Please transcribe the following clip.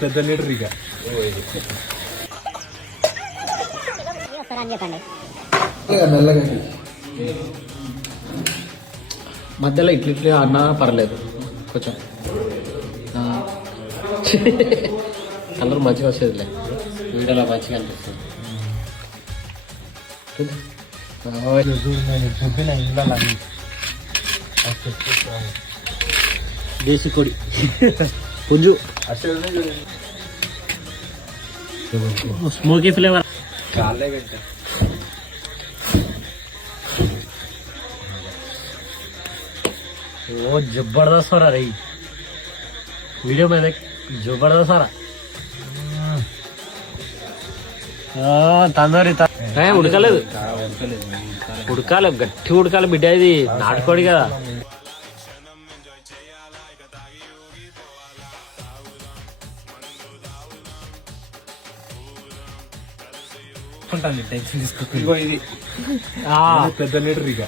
పెద్ద లీటర్ ఇక మధ్యలో ఇట్లా అన్నా పర్లేదు కొంచెం కలర్ మంచిగా వచ్చేదిలే వీడియోలో మంచిగా అనిపిస్తుంది. దేశీ కొడి పుంజు స్మోకీ ఫ్లేవర్ वो जबरदस्त हो रहा रही वीडियो में देख जबरदस्त हो रहा తందూరి ఉడకలేదు ఉడకాలి గట్టి ఉడకాలి బిడ్డ ఇది నాటుకోడి కదా. పెద్ద లీటర్ ఇక